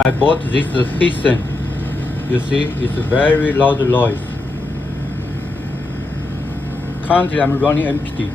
I bought this Hissen. You see, it's a very loud noise. Currently, I'm running empty.